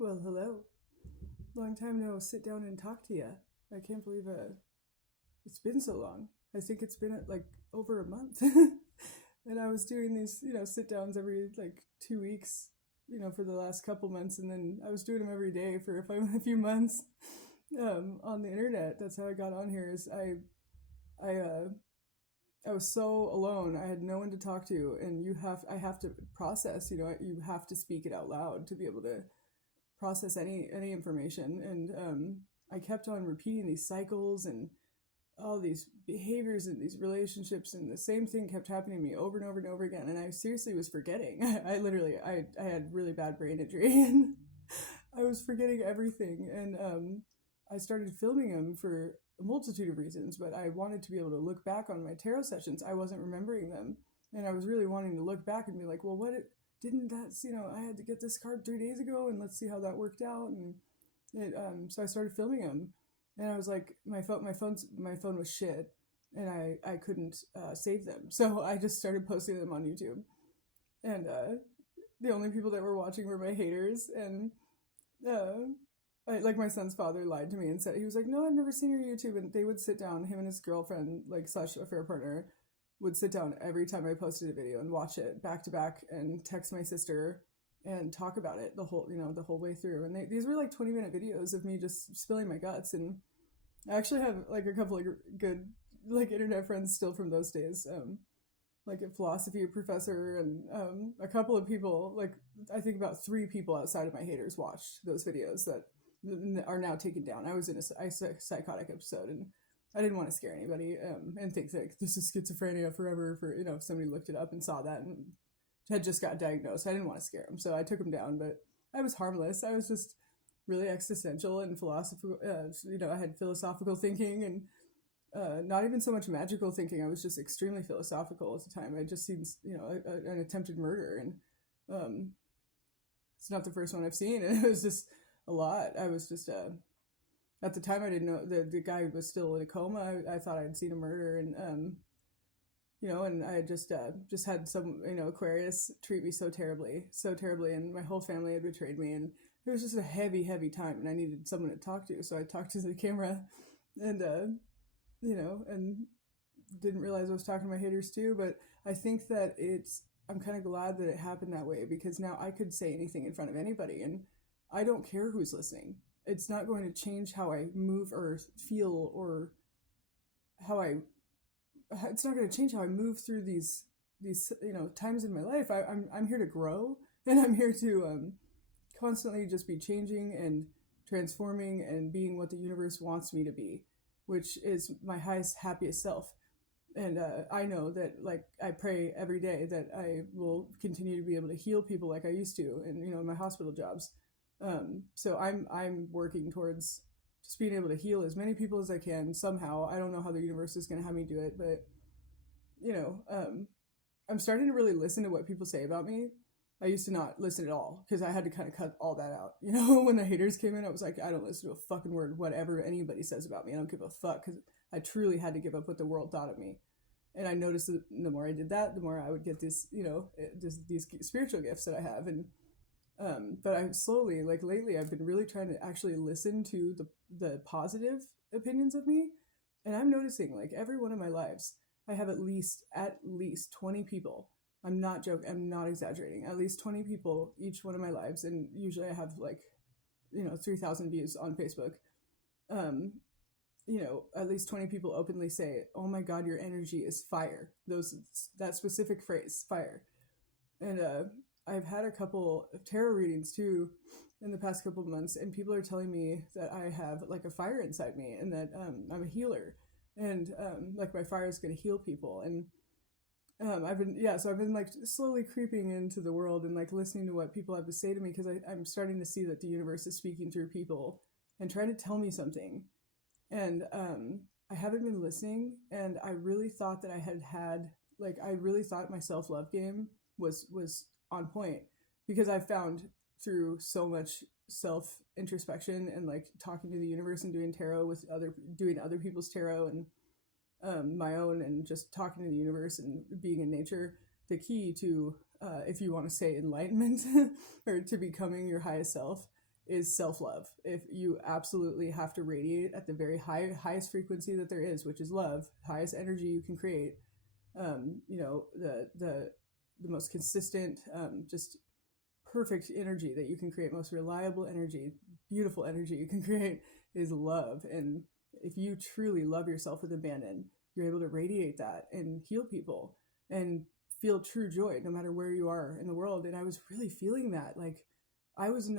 Well, hello. Long time no sit down and talk to you. I can't believe it's been so long. I think it's been like over a month. And I was doing these, sit downs every like 2 weeks, for the last couple months. And then I was doing them every day for a few months on the internet. That's how I got on here. I was so alone. I had no one to talk to. And I have to process, you have to speak it out loud to be able to process any information. And I kept on repeating these cycles and all these behaviors and these relationships, and the same thing kept happening to me over and over and over again. And I seriously was forgetting. I had really bad brain injury, and I was forgetting everything. And I started filming them for a multitude of reasons, but I wanted to be able to look back on my tarot sessions. I wasn't remembering them, and I was really wanting to look back and be like, well, didn't that, I had to get this card 3 days ago, and let's see how that worked out. And so I started filming them, and I was like, my phone was shit, and I couldn't save them, so I just started posting them on YouTube. And the only people that were watching were my haters. And like my son's father lied to me and said, he was like, no, I've never seen your YouTube. And they would sit down, him and his girlfriend, like slash affair partner, would sit down every time I posted a video and watch it back to back and text my sister and talk about it the whole way through. And these were like 20-minute videos of me just spilling my guts. And I actually have like a couple of good like internet friends still from those days, like a philosophy professor, and a couple of people, like I think about 3 people outside of my haters watched those videos that are now taken down. I was in a psychotic episode, and I didn't want to scare anybody and think that this is schizophrenia forever. For if somebody looked it up and saw that and had just got diagnosed, I didn't want to scare them, so I took them down. But I was harmless. I was just really existential and philosophical. I had philosophical thinking, and not even so much magical thinking. I was just extremely philosophical at the time. I just seen an attempted murder, and it's not the first one I've seen, and it was just a lot. I was just at the time I didn't know the guy was still in a coma. I thought I'd seen a murder, and and I had just had some Aquarius treat me so terribly, and my whole family had betrayed me, and it was just a heavy time, and I needed someone to talk to. So I talked to the camera, and and didn't realize I was talking to my haters too. But I think that I'm kind of glad that it happened that way, because now I could say anything in front of anybody, and I don't care who's listening. It's not going to change how I move or feel, or it's not going to change how I move through these times in my life. I'm here to grow, and I'm here to constantly just be changing and transforming and being what the universe wants me to be, which is my highest, happiest self. And I know that, like, I pray every day that I will continue to be able to heal people like I used to, and my hospital jobs. So I'm working towards just being able to heal as many people as I can somehow. I don't know how the universe is going to have me do it, but I'm starting to really listen to what people say about me. I used to not listen at all, because I had to kind of cut all that out. When the haters came in, I was like, I don't listen to a fucking word, whatever anybody says about me. I don't give a fuck, because I truly had to give up what the world thought of me. And I noticed that the more I did that, the more I would get these spiritual gifts that I have. And but I've slowly, like lately, I've been really trying to actually listen to the positive opinions of me. And I'm noticing, like, every one of my lives, I have at least 20 people. I'm not joking. I'm not exaggerating. At least 20 people each one of my lives. And usually I have 3,000 views on Facebook. At least 20 people openly say, oh my God, your energy is fire. That specific phrase, fire. And I've had a couple of tarot readings too in the past couple of months, and people are telling me that I have like a fire inside me, and that I'm a healer, and like my fire is going to heal people. And I've been like slowly creeping into the world and like listening to what people have to say to me, because I'm starting to see that the universe is speaking through people and trying to tell me something. And I haven't been listening, and I really thought that I really thought my self-love game was on point, because I've found through so much self introspection and like talking to the universe and doing tarot with doing other people's tarot, and my own, and just talking to the universe and being in nature, the key to if you want to say enlightenment or to becoming your highest self, is self-love. If you absolutely have to radiate at the very highest frequency that there is, which is love, highest energy you can create, the most consistent, just perfect energy that you can create, most reliable energy, beautiful energy you can create is love. And if you truly love yourself with abandon, you're able to radiate that and heal people and feel true joy no matter where you are in the world. And I was really feeling that. Like, I wasn't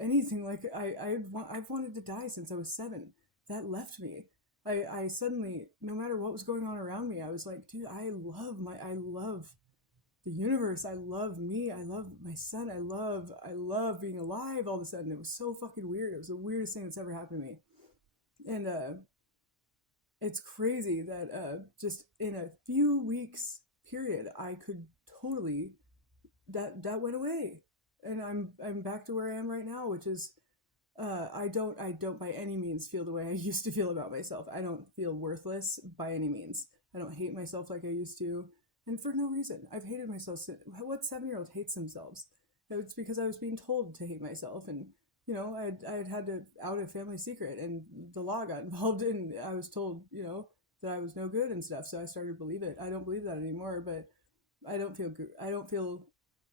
anything like I've wanted to die since I was 7. That left me. I suddenly, no matter what was going on around me, I was like, dude, I love the universe. I love me. I love my son. I love being alive all of a sudden. It was so fucking weird. It was the weirdest thing that's ever happened to me. And it's crazy that just in a few weeks period, I could totally, that went away. And I'm back to where I am right now, which is I don't by any means feel the way I used to feel about myself. I don't feel worthless by any means. I don't hate myself like I used to, and for no reason. I've hated myself since, what 7-year-old hates themselves? It's because I was being told to hate myself, and I had to out a family secret, and the law got involved, and I was told that I was no good and stuff. So I started to believe it. I don't believe that anymore, but I don't feel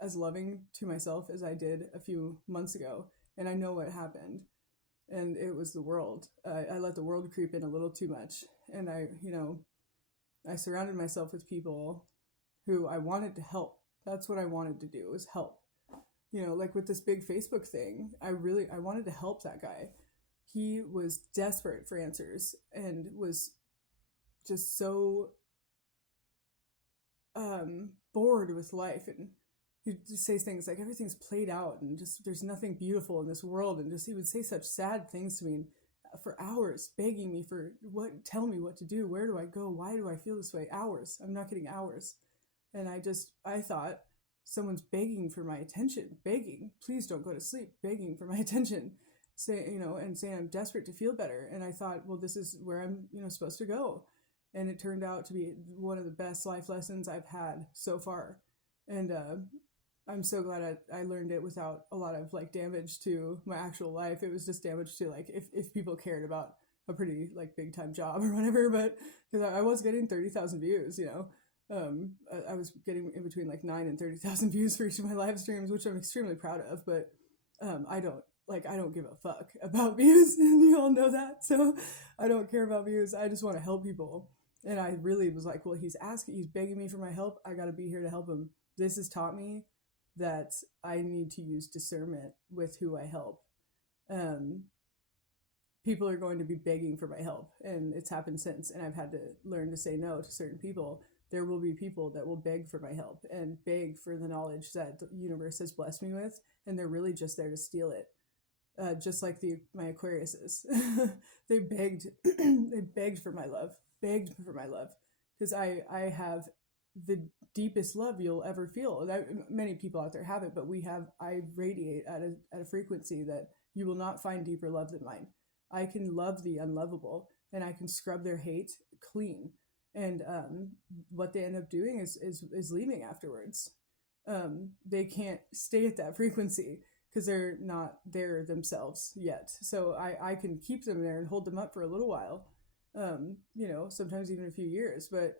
as loving to myself as I did a few months ago. And I know what happened, and it was the world. I let the world creep in a little too much, and I surrounded myself with people who I wanted to help. That's what I wanted to do, was help. Like with this big Facebook thing, I wanted to help that guy. He was desperate for answers and was just so bored with life, and he just says things like everything's played out and just there's nothing beautiful in this world, and just he would say such sad things to me for hours, begging me for tell me what to do, where do I go, why do I feel this way? Hours. I'm not getting hours. And I thought, someone's begging for my attention, begging, please don't go to sleep, begging for my attention, saying I'm desperate to feel better. And I thought, well, this is where I'm supposed to go. And it turned out to be one of the best life lessons I've had so far. And I'm so glad I learned it without a lot of like damage to my actual life. It was just damage to like if people cared about a pretty like big time job or whatever. But because I was getting 30,000 views, I was getting in between like 9 and 30,000 views for each of my live streams, which I'm extremely proud of. But I don't give a fuck about views, and you all know that. So I don't care about views. I just want to help people. And I really was like, well, he's begging me for my help. I got to be here to help him. This has taught me that I need to use discernment with who I help. People are going to be begging for my help, and it's happened since, and I've had to learn to say no to certain people. There will be people that will beg for my help and beg for the knowledge that the universe has blessed me with, and they're really just there to steal it. Just like my Aquariuses. They begged for my love, because I have the deepest love you'll ever feel. Many people out there have it, but I radiate at a frequency that you will not find deeper love than mine. I can love the unlovable, and I can scrub their hate clean. And what they end up doing is leaving afterwards. They can't stay at that frequency because they're not there themselves yet. So I can keep them there and hold them up for a little while, sometimes even a few years, but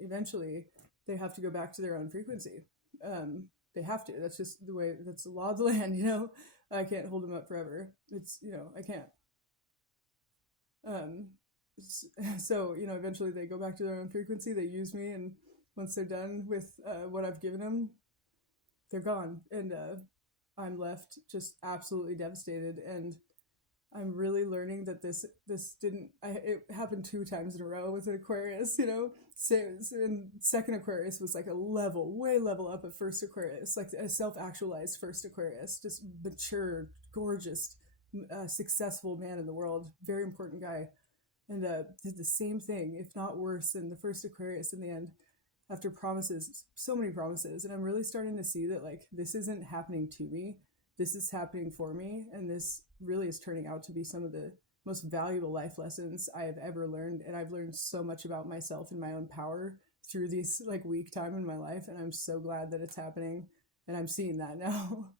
eventually they have to go back to their own frequency. They have to. That's just the way, that's the law of the land, I can't hold them up forever. It's, I can't. So, eventually they go back to their own frequency, they use me, and once they're done with what I've given them, they're gone. And I'm left just absolutely devastated. And I'm really learning that it happened 2 times in a row with an Aquarius, and second Aquarius was like way level up at first Aquarius, like a self-actualized first Aquarius, just mature, gorgeous, successful man in the world, very important guy. And did the same thing, if not worse, than the first Aquarius in the end, after promises, so many promises. And I'm really starting to see that, like, this isn't happening to me. This is happening for me. And this really is turning out to be some of the most valuable life lessons I have ever learned. And I've learned so much about myself and my own power through these, like, week time in my life. And I'm so glad that it's happening. And I'm seeing that now.